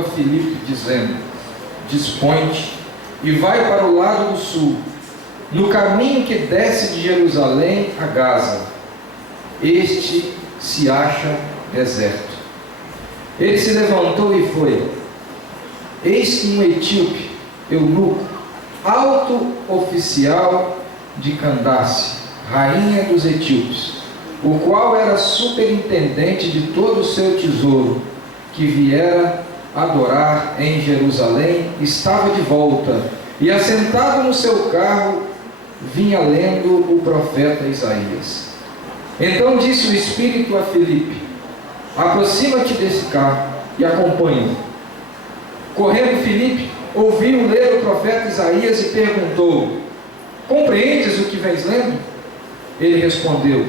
a Filipe, dizendo: dispõe-te e vai para o lado do sul, no caminho que desce de Jerusalém a Gaza. Este se acha deserto. Ele se levantou e foi. Eis que um etíope, eunuco, alto oficial de Candace, rainha dos etíopes, o qual era superintendente de todo o seu tesouro, que viera adorar em Jerusalém, estava de volta, e assentado no seu carro, vinha lendo o profeta Isaías. Então disse o Espírito a Filipe: aproxima-te desse carro e acompanha-o. Correndo Filipe, ouviu ler o profeta Isaías e perguntou: compreendes o que vens lendo? Ele respondeu: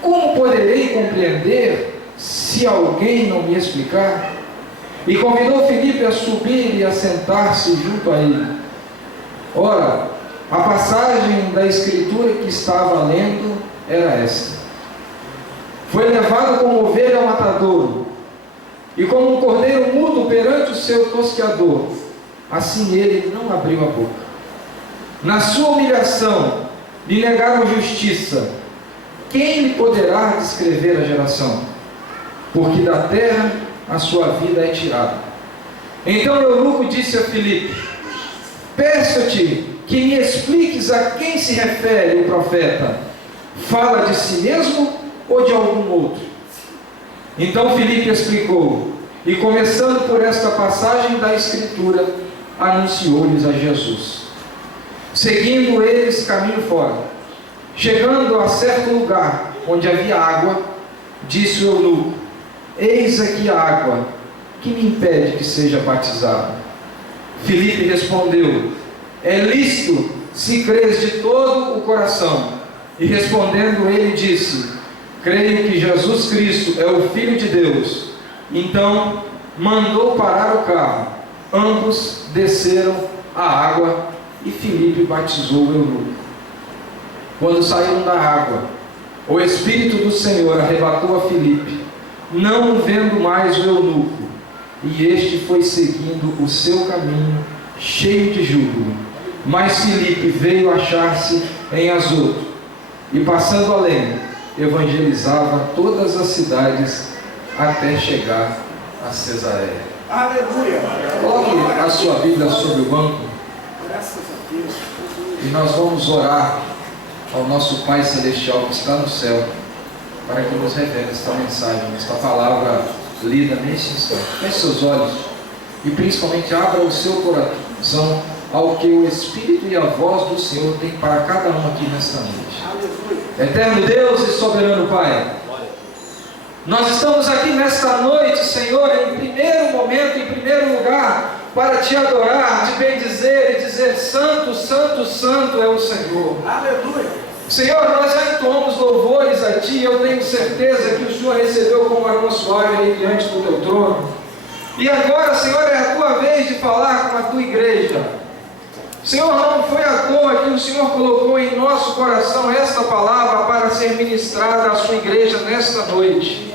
como poderei compreender se alguém não me explicar? E convidou Filipe a subir e a sentar-se junto a ele. Ora, a passagem da escritura que estava lendo era esta: foi levado como ovelha ao matadouro, e como um cordeiro mudo perante o seu tosqueador, assim ele não abriu a boca. Na sua humilhação lhe negaram justiça. Quem lhe poderá descrever a geração? Porque da terra a sua vida é tirada. Então o eunuco disse a Filipe: peço-te que me expliques a quem se refere o profeta. Fala de si mesmo ou de algum outro? Então Filipe explicou, e começando por esta passagem da Escritura, anunciou-lhes a Jesus. Seguindo eles caminho fora, chegando a certo lugar onde havia água, disse o eunuco: eis aqui a água, que me impede que seja batizado? Filipe respondeu: é lícito, se crês de todo o coração. E respondendo ele disse: creio que Jesus Cristo é o Filho de Deus. Então mandou parar o carro. Ambos desceram a água e Filipe batizou o eunuco. Quando saíram da água, o Espírito do Senhor arrebatou a Filipe, não vendo mais o eunuco, e este foi seguindo o seu caminho, cheio de júbilo. Mas Filipe veio achar-se em Azoto, e passando além, evangelizava todas as cidades até chegar a Cesareia. Aleluia! Coloque a sua Bíblia sobre o banco. Graças a Deus. E nós vamos orar ao nosso Pai Celestial que está no céu, para que nos revele esta mensagem, esta palavra lida neste instante. Feche seus olhos e principalmente abra o seu coração ao que o Espírito e a voz do Senhor tem para cada um aqui nesta noite. Aleluia. Eterno Deus e soberano Pai, nós estamos aqui nesta noite, Senhor, em primeiro momento, em primeiro lugar, para te adorar, te bendizer e dizer: santo, santo, santo é o Senhor. Aleluia. Senhor, nós já entoamos louvores a Ti. Eu tenho certeza que o Senhor recebeu como aroma suave aí diante do Teu trono. E agora, Senhor, é a Tua vez de falar com a Tua igreja. Senhor, não foi à toa que o Senhor colocou em nosso coração esta palavra para ser ministrada à Sua igreja nesta noite.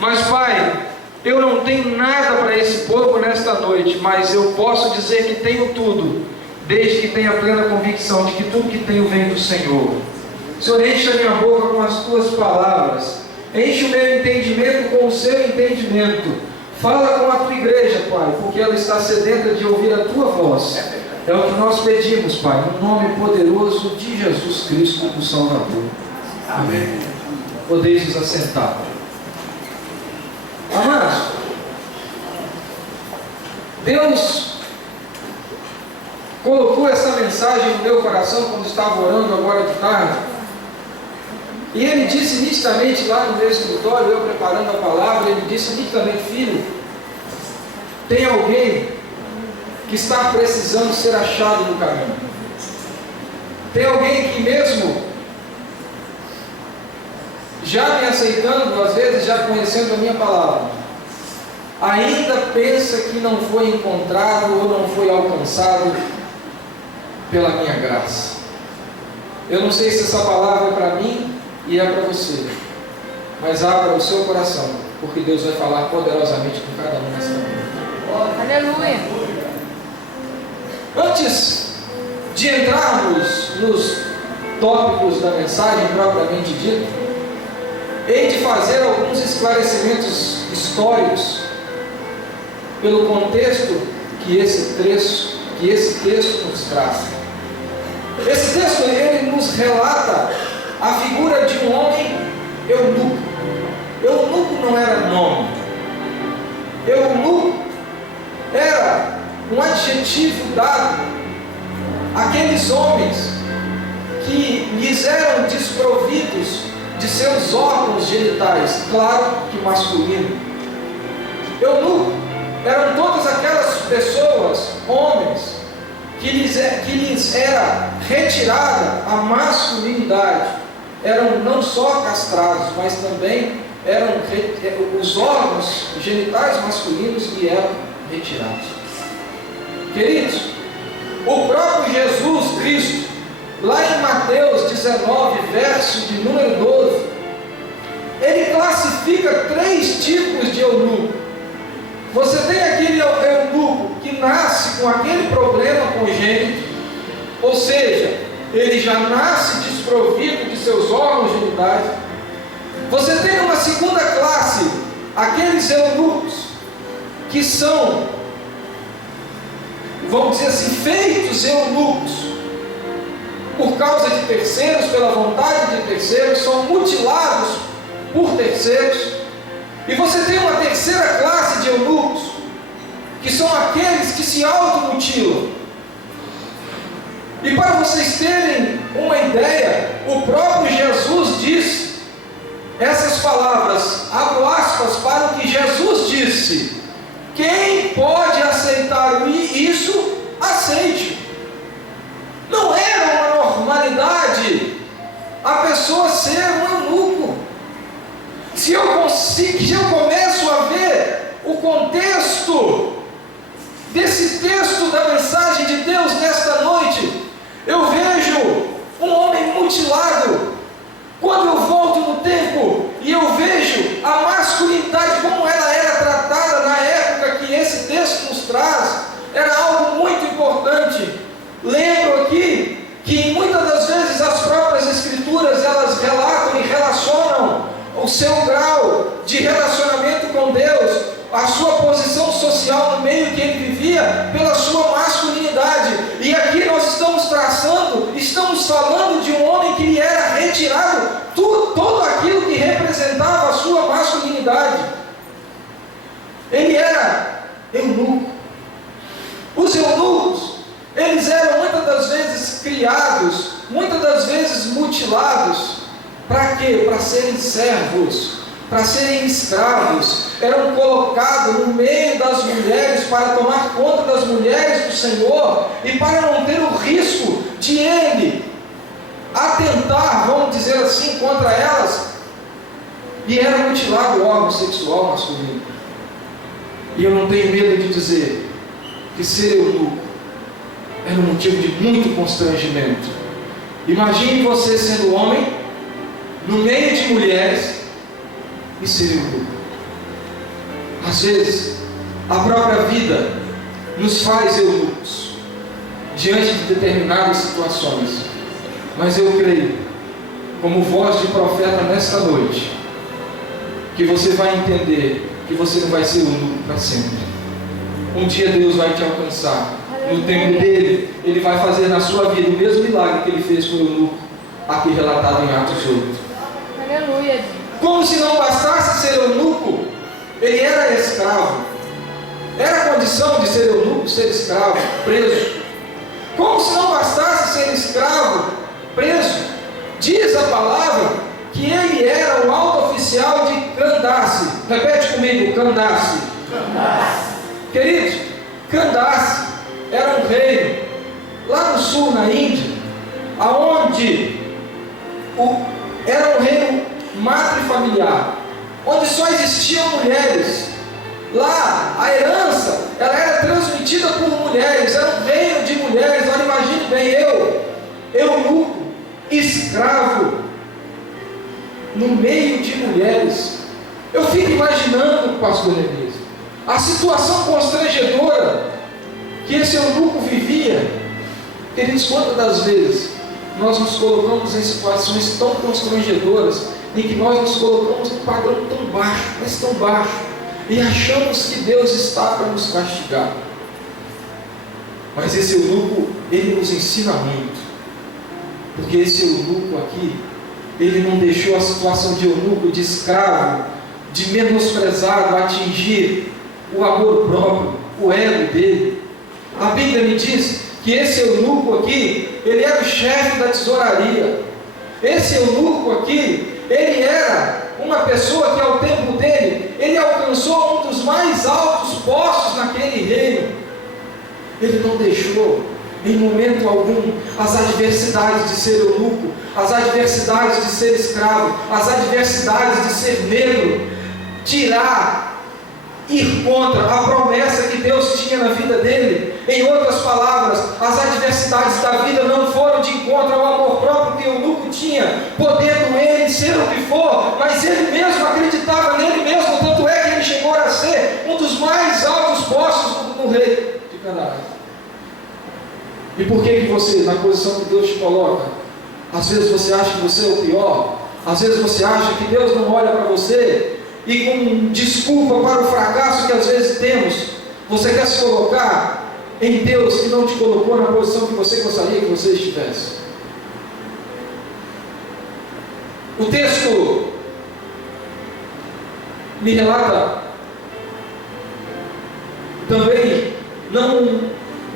Mas, Pai, eu não tenho nada para esse povo nesta noite, mas eu posso dizer que tenho tudo, desde que tenha plena convicção de que tudo que tenho vem do Senhor. Senhor, enche a minha boca com as Tuas palavras, enche o meu entendimento com o Seu entendimento. Fala com a Tua igreja, Pai, porque ela está sedenta de ouvir a Tua voz. É o que nós pedimos, Pai, no nome poderoso de Jesus Cristo, o Salvador. Amém. Podeis nos assentar. Amados, Deus colocou essa mensagem no meu coração quando estava orando agora de tarde. E Ele disse nitidamente lá no meu escritório, eu preparando a palavra, Ele disse nitidamente: filho, tem alguém que está precisando ser achado no caminho. Tem alguém que mesmo já me aceitando, às vezes já conhecendo a minha palavra, ainda pensa que não foi encontrado ou não foi alcançado pela minha graça. Eu não sei se essa palavra é para mim e é para você, mas abra o seu coração, porque Deus vai falar poderosamente com cada um nesta manhã. Aleluia. Antes de entrarmos nos tópicos da mensagem propriamente dita, hei de fazer alguns esclarecimentos históricos pelo contexto que esse texto nos traz. Esse texto ele nos relata a figura de um homem eunuco. Eunuco não era nome. Eunuco era um adjetivo dado àqueles homens que lhes eram desprovidos de seus órgãos genitais, claro que masculino. Eunuco eram todas aquelas pessoas, homens, que lhes era retirada a masculinidade, eram não só castrados, mas também os órgãos genitais masculinos lhe eram retirados. Queridos, o próprio Jesus Cristo, lá em Mateus 19, verso de número 12, ele classifica 3 tipos de eunuco. Você tem aquele eunuco que nasce com aquele problema congênito, ou seja, ele já nasce desprovido de seus órgãos genitais. Você tem uma segunda classe, aqueles eunucos que são, vamos dizer assim, feitos eunucos por causa de terceiros, pela vontade de terceiros, são mutilados por terceiros. E você tem uma terceira classe de eunucos, que são aqueles que se automutilam. E para vocês terem uma ideia, o próprio Jesus diz essas palavras, abro aspas para o que Jesus disse: quem pode aceitar isso, aceite. Não era uma normalidade a pessoa ser um eunuco. Se eu começo a ver o contexto desse texto da mensagem de Deus nesta noite, eu vejo um homem mutilado. Quando eu volto no tempo e eu vejo a masculinidade, como ela era tratada na época que esse texto nos traz, era algo muito importante. Lembro aqui que muitas das vezes as próprias escrituras elas relatam e relacionam o seu grau de relacionamento com Deus, a sua posição social no meio que ele vivia, pela sua masculinidade. E aqui nós estamos falando de um homem que lhe era retirado todo aquilo que representava a sua masculinidade. Ele era eunuco. Os eunucos, eles eram muitas das vezes criados, muitas das vezes mutilados. Para quê? Para serem servos, para serem escravos. Eram colocados no meio das mulheres para tomar conta das mulheres do Senhor e para não ter o risco de ele atentar, vamos dizer assim, contra elas. E era mutilado o órgão sexual masculino. E eu não tenho medo de dizer que ser eunuco era um motivo de muito constrangimento. Imagine você sendo homem no meio de mulheres e ser eunuco. Às vezes a própria vida nos faz eunucos diante de determinadas situações, mas eu creio, como voz de profeta nesta noite, que você vai entender que você não vai ser eunuco para sempre. Um dia Deus vai te alcançar. No tempo dele, ele vai fazer na sua vida o mesmo milagre que ele fez com o eunuco aqui relatado em Atos 8. Aleluia. Como se não bastasse ser eunuco, ele era escravo. Era a condição de ser eunuco, ser escravo, preso. Como se não bastasse ser escravo, preso, diz a palavra que ele era o alto oficial de Candace. Repete comigo, Candace. Queridos, Candace era um reino lá no sul, na Índia, aonde era um reino matrifamiliar, onde só existiam mulheres. Lá a herança ela era transmitida por mulheres, era um reino de mulheres. Olha, imagine bem, eunuco, escravo, no meio de mulheres. Eu fico imaginando, pastor Neemias, A situação constrangedora que esse eunuco vivia. Queridos, quantas das vezes nós nos colocamos em situações tão constrangedoras, em que nós nos colocamos em um padrão tão baixo, mas tão baixo, e achamos que Deus está para nos castigar. Mas esse eunuco, ele nos ensina muito, porque esse eunuco aqui, ele não deixou a situação de eunuco, de escravo, de menosprezado atingir o amor próprio, o ego dele. A Bíblia me diz que esse eunuco aqui, ele era o chefe da tesouraria. Esse eunuco aqui, ele era uma pessoa que ao tempo dele, ele alcançou um dos mais altos postos naquele reino. Ele não deixou em momento algum as adversidades de ser eunuco, as adversidades de ser escravo, as adversidades de ser negro, ir contra a promessa que Deus tinha na vida dele. Em outras palavras, as adversidades da vida não foram de encontro ao amor próprio que o eunuco tinha, podendo ele ser o que for, mas ele mesmo acreditava nele mesmo, tanto é que ele chegou a ser um dos mais altos postos no rei de Canaã. E por que você, na posição que Deus te coloca, às vezes você acha que você é o pior, às vezes você acha que Deus não olha para você, e com desculpa para o fracasso que às vezes temos, você quer se colocar em Deus que não te colocou na posição que você gostaria que você estivesse? O texto me relata também não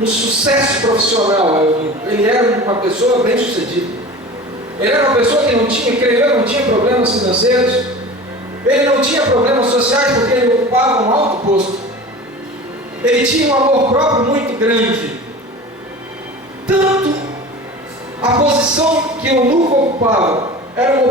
um sucesso profissional. Ele era uma pessoa bem sucedida, ele era uma pessoa que não tinha problemas financeiros, ele não tinha problemas sociais, porque ele ocupava um alto posto. Ele tinha um amor próprio muito grande. Tanto a posição que o eunuco ocupava era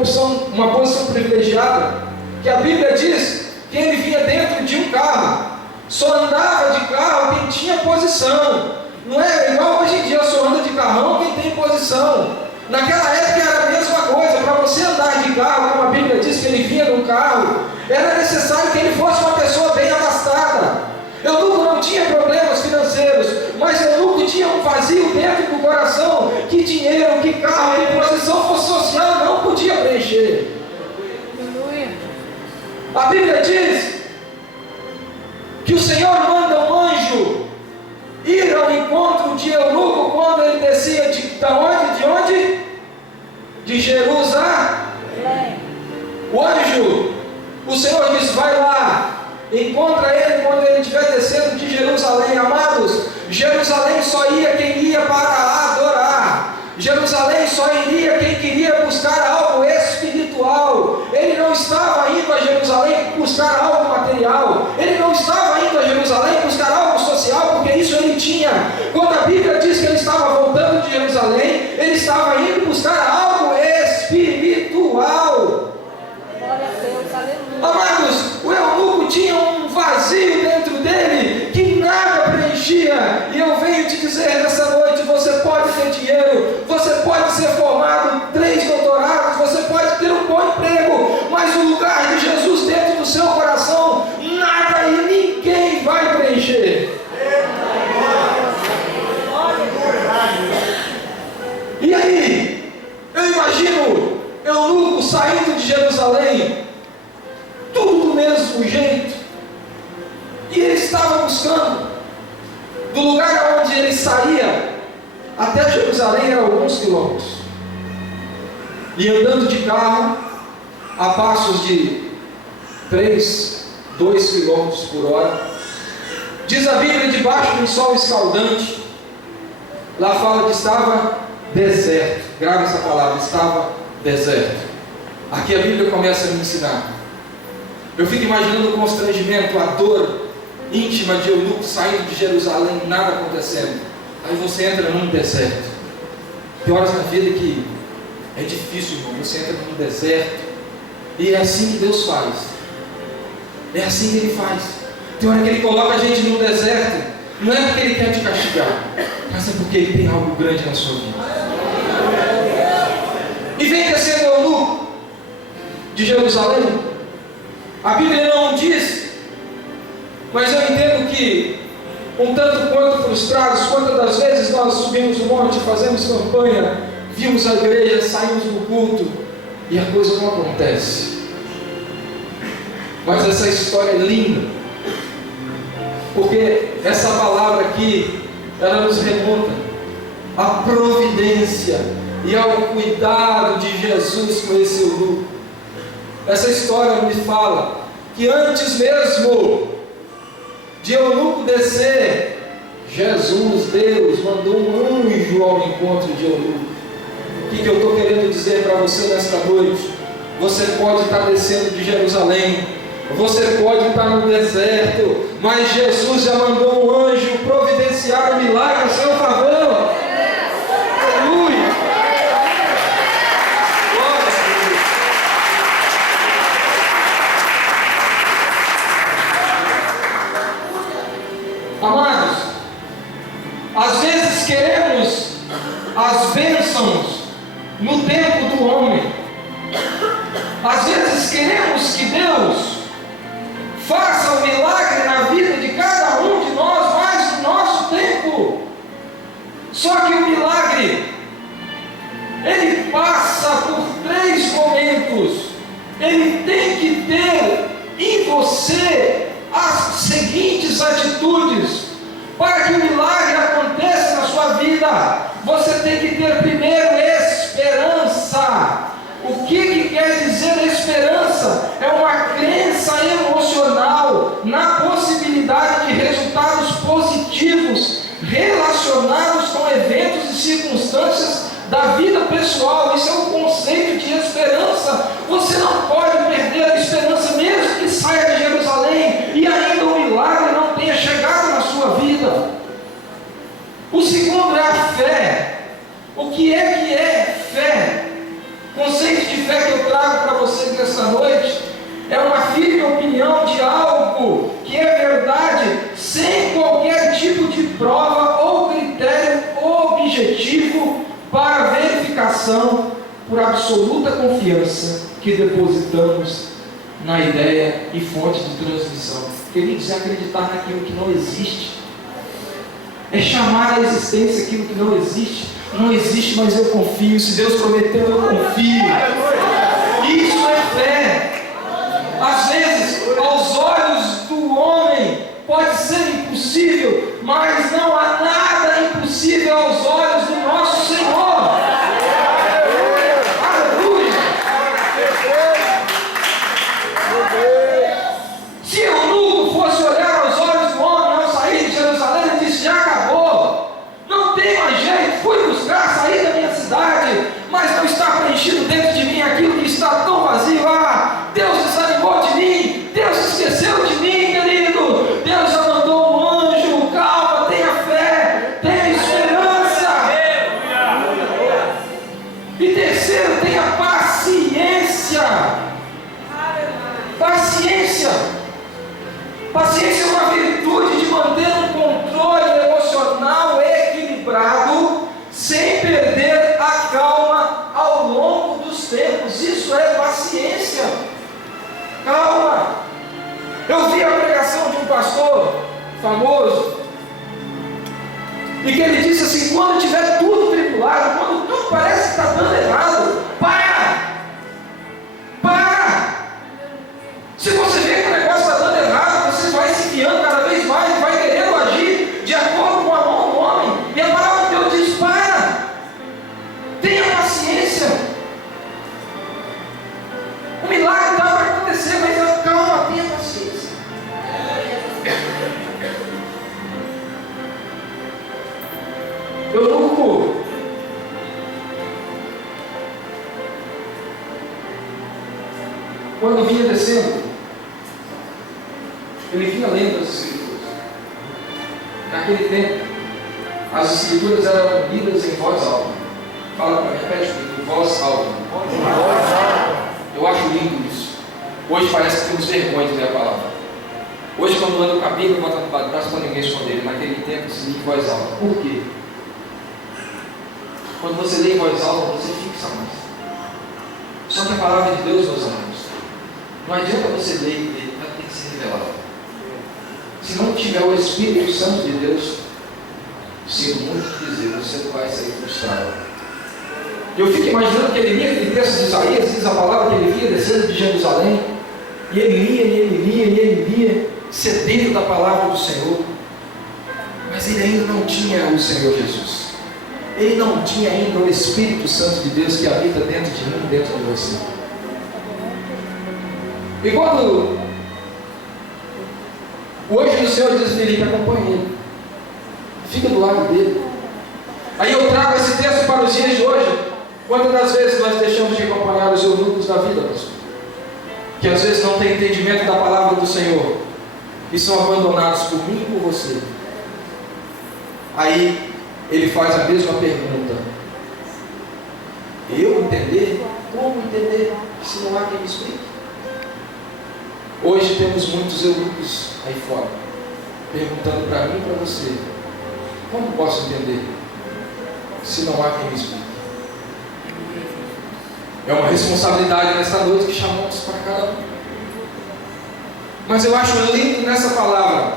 uma posição privilegiada, que a Bíblia diz que ele vinha dentro de um carro. Só andava de carro quem tinha posição. Não é igual hoje em dia, só anda de carrão quem tem posição. Naquela época era a mesma coisa. Para você andar de carro, como a Bíblia diz que ele vinha num carro, era necessário que ele fosse uma pessoa bem abastada. Eunuco não tinha problemas financeiros, mas Eunuco tinha um vazio dentro do coração, que dinheiro, que carro, que posição fosse social não podia preencher. A Bíblia diz que o Senhor manda um anjo ir ao encontro de Eunuco quando ele descia de onde? De Jerusalém. O anjo, o Senhor diz: vai lá, encontra ele quando ele estiver descendo de Jerusalém. Amados, Jerusalém só ia quem ia para adorar. Jerusalém só iria quem queria buscar algo espiritual. Ele não estava indo a Jerusalém buscar algo material. Ele não estava indo a Jerusalém buscar algo social, porque isso ele tinha. Quando a Bíblia diz que ele estava voltando de Jerusalém, ele estava indo buscar algo espiritual. Glória a Deus, aleluia. Amados, o eunuco tinha um vazio dentro dele que nada preenchia. E eu venho te dizer nessa noite: você pode ter dinheiro, você pode ser formado, 3 doutorados, você pode ter um bom emprego, mas o lugar de Jesus dentro do seu coração, nada e ninguém vai preencher. E aí, eu imagino eunuco saindo de Jerusalém, tudo do mesmo jeito, e ele estava buscando. Do lugar onde ele saía até Jerusalém eram alguns quilômetros, e andando de carro a passos de 2 quilômetros por hora. Diz a Bíblia, debaixo de um sol escaldante. Lá fala que estava deserto. Grava essa palavra: estava deserto. Aqui a Bíblia começa a me ensinar. Eu fico imaginando o constrangimento, a dor íntima de eunuco saindo de Jerusalém, nada acontecendo. Aí você entra num deserto. Tem horas na vida que é difícil, irmão. Você entra num deserto, e é assim que Deus faz. É assim que Ele faz. Tem hora que Ele coloca a gente num deserto, não é porque Ele quer te castigar, mas é porque Ele tem algo grande na sua vida. E vem descendo o eunuco de Jerusalém. A Bíblia não diz Mas eu entendo que, um tanto quanto frustrados, quantas das vezes nós subimos o monte, fazemos campanha, vimos a igreja, saímos do culto e a coisa não acontece. Mas essa história é linda, porque essa palavra aqui, ela nos remonta à providência e ao cuidado de Jesus com esse eunuco. Essa história me fala que antes mesmo de eunuco descer, Jesus, Deus, mandou um anjo ao encontro de eunuco. O que eu estou querendo dizer para você nesta noite? Você pode estar descendo de Jerusalém, você pode estar no deserto, mas Jesus já mandou um anjo providenciar um milagre a seu favor. Aleluia! Amados, às vezes queremos as bênçãos no tempo do homem. Às vezes queremos que Deus faça um milagre na vida de cada um de nós, mas no nosso tempo. Só que o milagre, ele passa por 3 momentos. Ele tem que ter em você as seguintes atitudes. Para que o milagre aconteça na sua vida, você tem que ter primeiro esperança. O que quer dizer esperança? É uma crença emocional na possibilidade de resultados positivos relacionados com eventos e circunstâncias da vida pessoal. Isso é um conceito de esperança. Você não pode perder a esperança, mesmo que saia de Jerusalém e ainda o milagre não tenha chegado na sua vida. O segundo é a fé. O que é fé? O conceito de fé que eu trago para vocês nesta noite é uma firme opinião de algo que é verdade, sem qualquer tipo de prova ou critério objetivo para verificação, por absoluta confiança que depositamos na ideia e fonte de transmissão. Queridos, é acreditar naquilo que não existe, é chamar à existência aquilo que não existe. Não existe, mas eu confio. Se Deus prometeu, eu confio. Isso é fé. Às vezes, aos olhos do homem, pode ser impossível, mas não há nada impossível aos olhos do nosso Senhor. Aleluia! Se eunuco fosse olhar aos olhos do homem ao sair de Jerusalém, ele disse: já acabou, não tem mais jeito, fui buscar, saí da minha cidade, mas não está preenchido dentro de mim aquilo que está tão vazio. Ah, Deus desanimou de mim, Deus esqueceu de mim, querido. Deus já mandou um anjo. Calma, tenha fé, tenha esperança. E terceiro, tenha paciência. Paciência. Paciência é uma virtude de manter um controle emocional equilibrado, sem perder a calma ao longo dos tempos. Isso é paciência. Calma. Eu vi a pregação de um pastor famoso, e que ele disse assim: quando tiver tudo tribulado, quando tudo parece que está dando errado, para! Se você vê que o negócio está dando errado, você vai se fiando cada vez mais, vai querendo agir de acordo com a mão do homem, e a palavra de Deus diz: para! Tenha paciência. O milagre está para acontecer, mas calma, tenha paciência. Eunuco, quando vinha descendo, ele vinha lendo as Escrituras. Naquele tempo, as Escrituras eram lidas em voz alta. Fala para mim, repete comigo, voz alta. Eu acho lindo isso. Hoje parece que temos vergonha de ler a palavra. Hoje, quando anda com a Bíblia, bota no braço para ninguém esconder. Naquele tempo, se lia em voz alta. Por quê? Quando você lê em voz alta, você fixa mais. Só que a palavra de Deus, meus amigos, não adianta você ler e ler, ela tem que ser revelada. se não tiver o Espírito Santo de Deus, sinto muito dizer, você não vai sair frustrado. Eu fico imaginando que ele lia aquele texto de Isaías, diz a palavra que ele via descendo de Jerusalém, e ele lia, sedento da palavra do Senhor, mas ele ainda não tinha o Senhor Jesus, ele não tinha ainda o Espírito Santo de Deus que habita dentro de mim, dentro de você. E quando o anjo do Senhor diz: Felipe, acompanhe ele, fica do lado dele. Aí eu trago esse texto para os dias de hoje. Quantas das vezes nós deixamos de acompanhar os eunucos da vida, pastor? Que às vezes não têm entendimento da palavra do Senhor e são abandonados por mim e por você. Aí ele faz a mesma pergunta: eu entender? Como entender? Se não há quem me explique. Hoje temos muitos eunucos aí fora perguntando para mim e para você: como posso entender? Se não há quem me explique. É uma responsabilidade nesta noite que chamamos para cada um. Mas eu acho lindo nessa palavra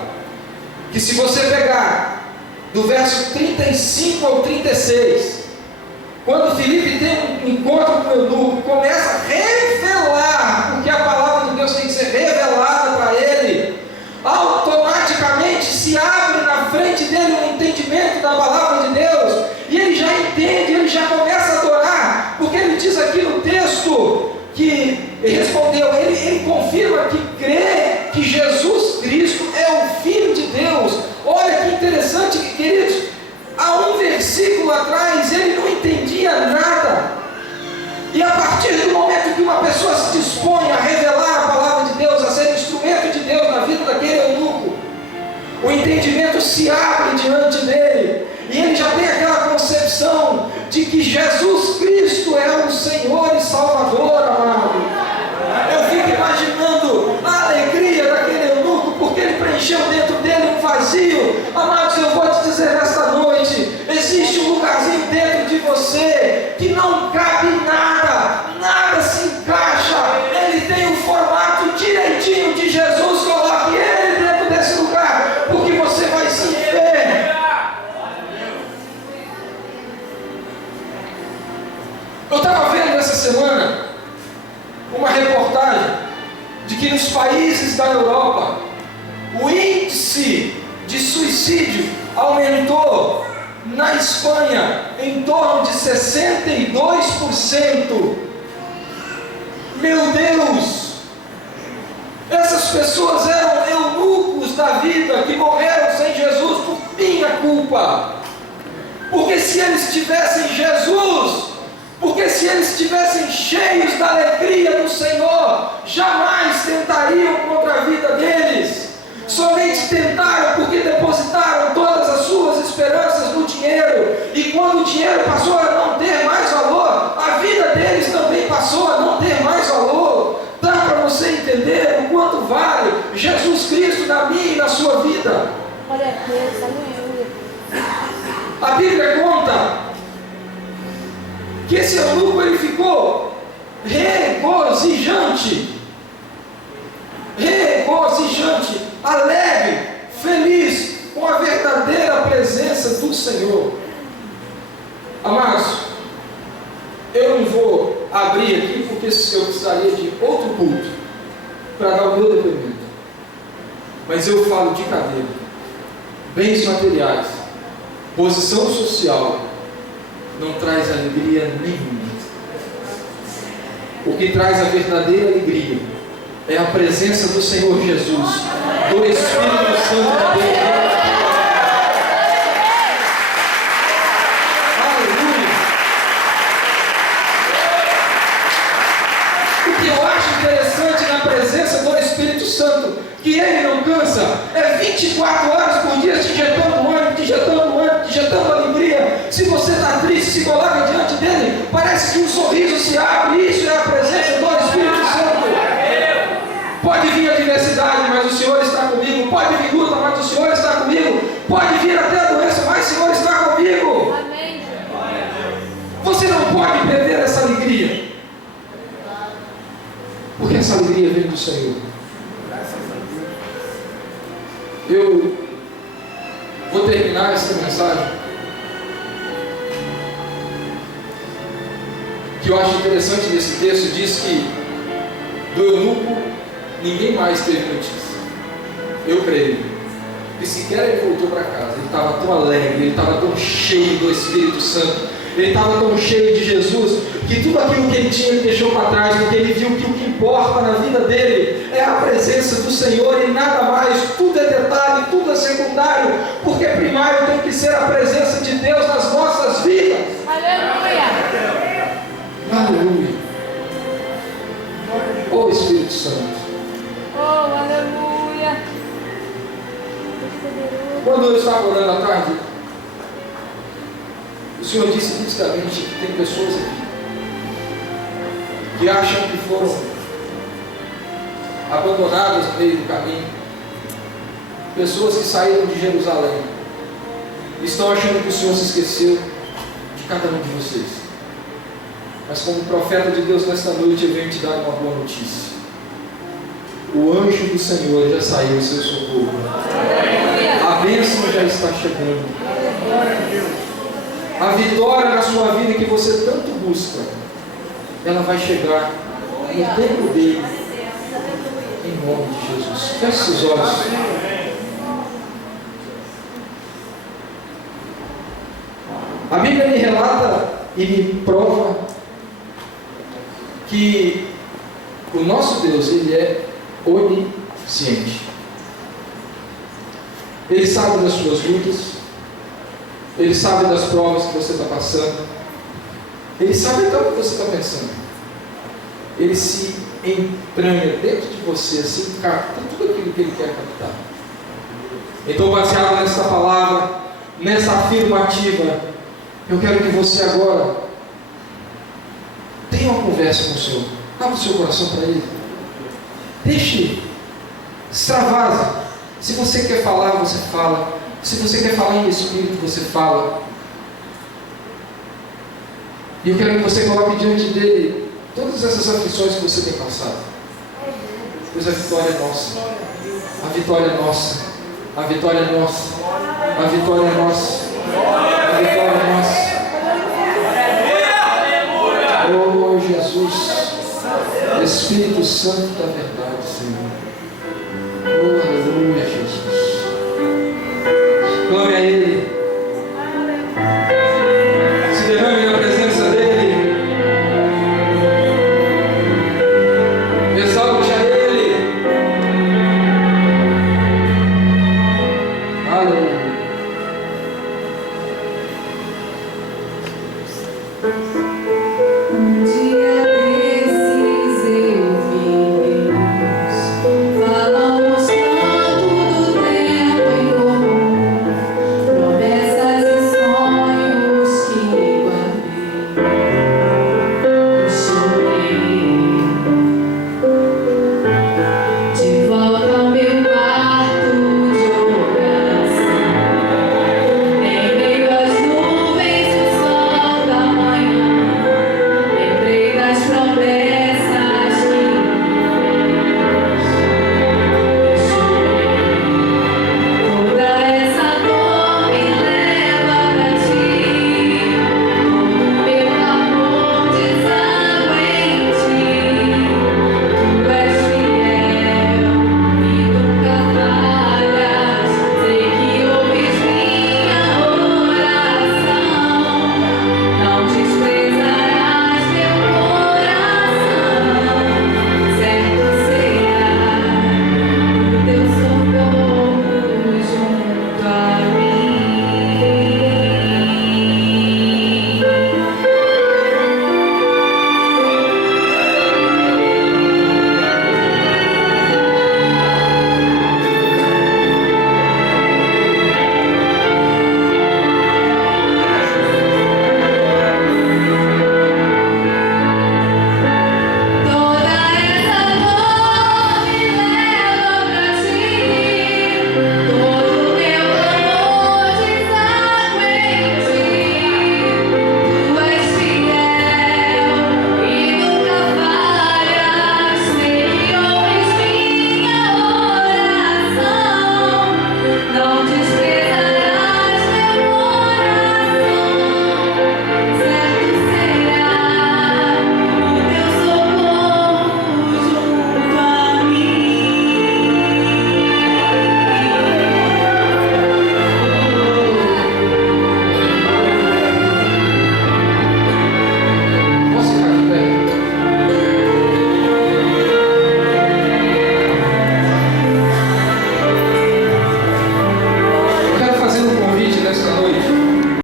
que, se você pegar do verso 35 ao 36, quando Filipe tem um encontro com o eunuco, começa a revelar, porque a palavra de Deus tem que ser revelada para ele, automaticamente se abre na frente dele um entendimento da palavra de Deus, e ele já entende, ele já começa a adorar, porque ele diz aqui no texto que ele respondeu, ele confirma que crê que Jesus Cristo é o Filho de Deus. Olha que interessante, queridos, há um versículo atrás ele não entendia nada, e a partir do momento que uma pessoa se dispõe a revelar a palavra de Deus, a ser instrumento de Deus na vida daquele eunuco, o entendimento se abre diante dele, e ele já tem aquela concepção de que Jesus Cristo é o Senhor e Salvador, amado. Eu fico imaginando a alegria daquele eunuco, porque ele preencheu dentro dele um vazio. Amados, eu vou te dizer nesta noite, existe um lugarzinho dentro de você que não cabe nada, nada se encaixa. Ele tem o formato direitinho de Jesus. Coloque ele dentro desse lugar, porque você vai se ver. Eu estava vendo essa semana uma reportagem de que nos países da Europa o índice de suicídio aumentou na Espanha em torno de 62%. Meu Deus! Essas pessoas eram eunucos da vida que morreram sem Jesus por minha culpa. Porque se eles tivessem Jesus, porque se eles estivessem cheios da alegria do Senhor, jamais tentariam contra a vida deles. Somente tentaram porque depositaram todas as suas esperanças no dinheiro, e quando o dinheiro passou a não ter mais valor, a vida deles também passou a não ter mais valor. Dá para você entender o quanto vale Jesus Cristo na minha e na sua vida? Glória a Deus, aleluia. A Bíblia conta que esse eunuco ele ficou regozijante, alegre, feliz com a verdadeira presença do Senhor. Amados, eu não vou abrir aqui porque eu precisaria de outro culto para dar o meu depoimento, mas eu falo de cadeira, bens materiais, posição social, não traz alegria nenhuma. O que traz a verdadeira alegria é a presença do Senhor Jesus, do Espírito Santo de Deus. Aleluia! O que eu acho interessante na presença do Espírito Santo, que ele não cansa, é 24 horas por dia te injetando ânimo, te injetando alegria. Se você está triste, se coloca diante dele, parece que um sorriso se abre. Isso é a presença do Espírito Santo. Pode vir a adversidade, mas o Senhor está comigo. Pode vir luta, mas o Senhor está comigo. Pode vir até a doença, mas o Senhor está comigo. Amém. Você não pode perder essa alegria, porque essa alegria vem do Senhor. Eu vou terminar essa mensagem, que eu acho interessante nesse texto. Diz que do eunuco ninguém mais teve notícia. Eu creio que sequer ele voltou para casa. Ele estava tão alegre, ele estava tão cheio do Espírito Santo, ele estava tão cheio de Jesus, que tudo aquilo que ele tinha ele deixou para trás, porque ele viu que o que importa na vida dele é a presença do Senhor e nada mais. Tudo é detalhe, tudo é secundário, porque primário tem que ser a presença de Deus nas nossas vidas. Aleluia. Aleluia. Ô Espírito Santo. Oh, aleluia. Quando eu estava orando à tarde, o Senhor disse nitidamente que tem pessoas aqui que acham que foram abandonadas no meio do caminho, pessoas que saíram de Jerusalém, estão achando que o Senhor se esqueceu de cada um de vocês. Mas como profeta de Deus nesta noite, eu venho te dar uma boa notícia. O anjo do Senhor já saiu em seu socorro. A bênção já está chegando. A vitória na sua vida que você tanto busca, ela vai chegar no tempo dele, em nome de Jesus. Feche seus olhos. A Bíblia me relata e me prova que o nosso Deus, ele é onisciente. Ele sabe das suas lutas, ele sabe das provas que você está passando, ele sabe até o que você está pensando. Ele se entranha dentro de você, assim, capta tudo aquilo que ele quer captar. Então, baseado nessa palavra, nessa afirmativa, eu quero que você agora tenha uma conversa com o Senhor. Abra o seu coração para Ele. Deixe, extravase. Se você quer falar, você fala. Se você quer falar em Espírito, você fala. E eu quero que você coloque diante dele todas essas aflições que você tem passado. Pois a vitória é nossa. A vitória é nossa. A vitória é nossa. A vitória é nossa. A vitória é nossa. Oh Jesus, Espírito Santo da verdade, Senhor. Oh, aleluia, Jesus. Glória a Ele. Se derrame na presença dEle. Exalte a Ele. Aleluia.